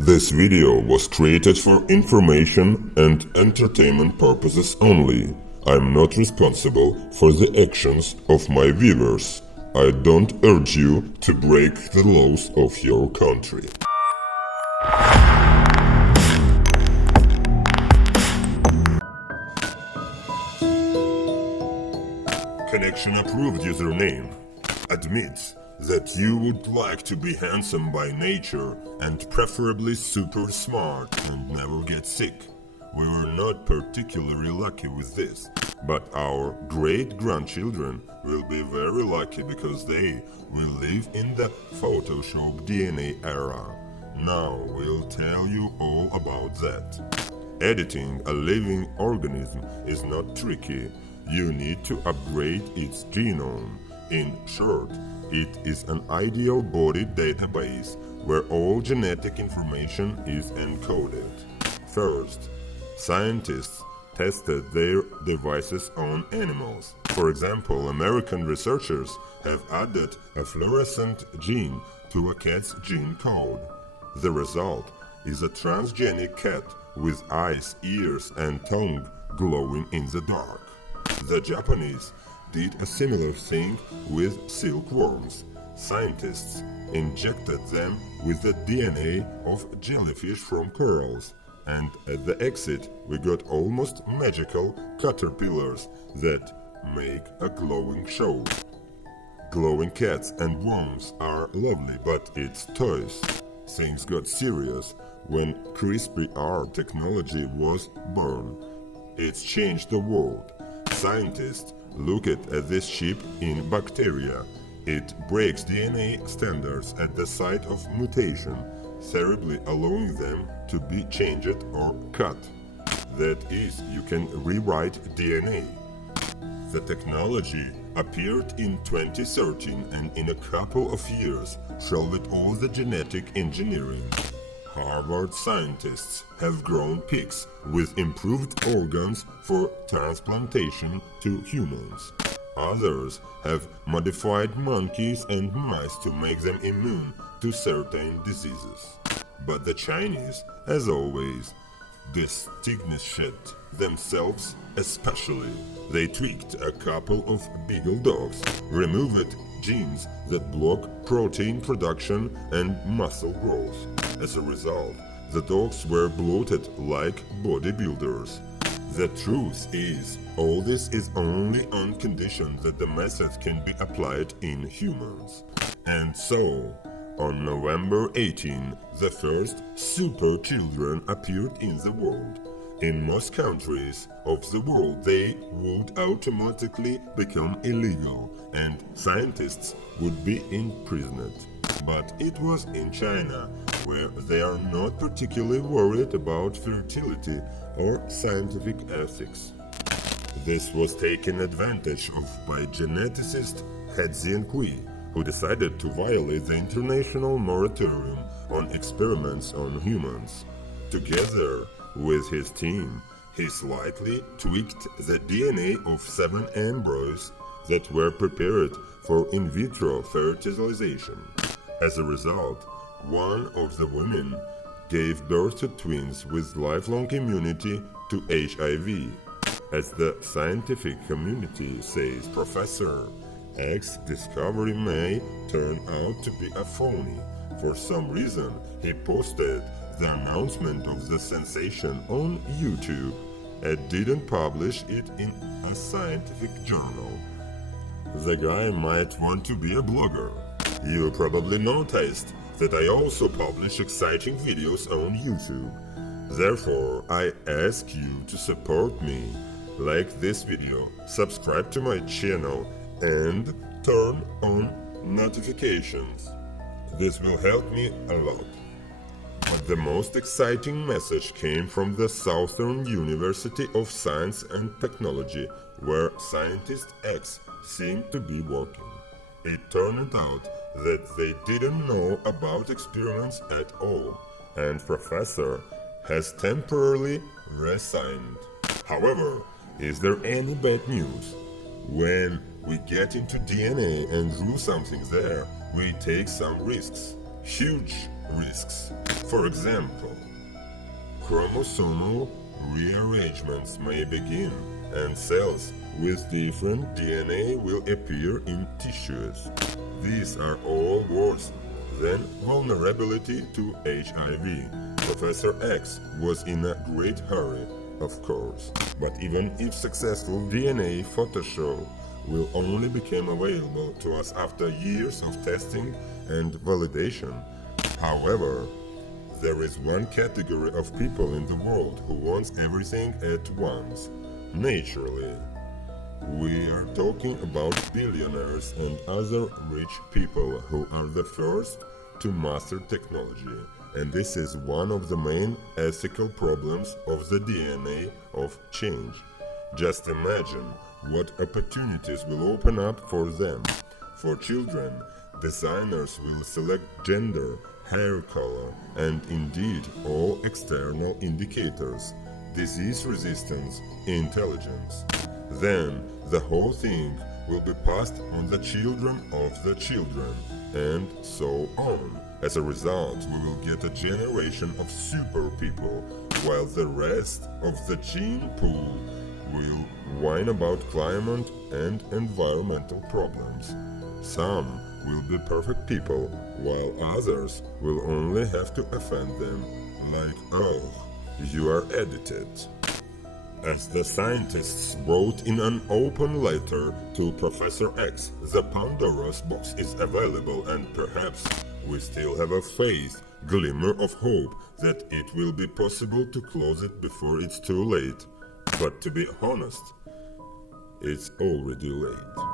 This video was created for information and entertainment purposes only. I'm not responsible for the actions of my viewers. I don't urge you to break the laws of your country. Connection approved username. Admit that you would like to be handsome by nature and preferably super smart and never get sick. We were not particularly lucky with this, but our great-grandchildren will be very lucky because they will live in the Photoshop DNA era. Now we'll tell you all about that. Editing a living organism is not tricky. You need to upgrade its genome. In short, it is an ideal body database where all genetic information is encoded. First, scientists tested their devices on animals. For example, American researchers have added a fluorescent gene to a cat's gene code. The result is a transgenic cat with eyes, ears, and tongue glowing in the dark. The Japanese did a similar thing with silkworms. Scientists injected them with the DNA of jellyfish from corals, and at the exit we got almost magical caterpillars that make a glowing show. Glowing cats and worms are lovely, but it's toys. Things got serious when CRISPR technology was born. It's changed the world. Scientists look at this chip in bacteria. It breaks DNA standards at the site of mutation, cerebrally allowing them to be changed or cut. That is, you can rewrite DNA. The technology appeared in 2013 and in a couple of years solved all the genetic engineering. Harvard scientists have grown pigs with improved organs for transplantation to humans. Others have modified monkeys and mice to make them immune to certain diseases. But the Chinese, as always, distinguished themselves especially. They tweaked a couple of beagle dogs, removed genes that block protein production and muscle growth. As a result, the dogs were bloated like bodybuilders. The truth is, all this is only on condition that the method can be applied in humans. And so, on November 18, the first super children appeared in the world. In most countries of the world, they would automatically become illegal and scientists would be imprisoned. But it was in China, where they are not particularly worried about fertility or scientific ethics. This was taken advantage of by geneticist He Jiankui, who decided to violate the international moratorium on experiments on humans. Together with his team, he slightly tweaked the DNA of 7 embryos that were prepared for in vitro fertilization. As a result, one of the women gave birth to twins with lifelong immunity to HIV. As the scientific community says, Professor X's discovery may turn out to be a phony. For some reason, he posted the announcement of the sensation on YouTube and didn't publish it in a scientific journal. The guy might want to be a blogger. You probably noticed that I also publish exciting videos on YouTube. Therefore, I ask you to support me. Like this video, subscribe to my channel, and turn on notifications. This will help me a lot. But the most exciting message came from the Southern University of Science and Technology, where Scientist X seemed to be working. It turned out that they didn't know about experiments at all, and Professor has temporarily resigned. However, is there any bad news? When we get into DNA and do something there, we take some risks. Huge risks. For example, chromosomal rearrangements may begin, and cells with different DNA will appear in tissues. These are all worse than vulnerability to HIV. Professor X was in a great hurry, of course, but even if successful, DNA Photoshop will only become available to us after years of testing and validation. However, there is one category of people in the world who wants everything at once, naturally. We are talking about billionaires and other rich people who are the first to master technology, and this is one of the main ethical problems of the DNA of change. Just imagine what opportunities will open up for them. For children, designers will select gender, hair color, and indeed all external indicators, disease resistance, intelligence. Then the whole thing will be passed on the children of the children, and so on. As a result, we will get a generation of super people, while the rest of the gene pool will whine about climate and environmental problems. Some will be perfect people, while others will only have to offend them, like, oh, you are edited. As the scientists wrote in an open letter to Professor X, the Pandora's box is available, and perhaps we still have a faint glimmer of hope that it will be possible to close it before it's too late. But to be honest, it's already late.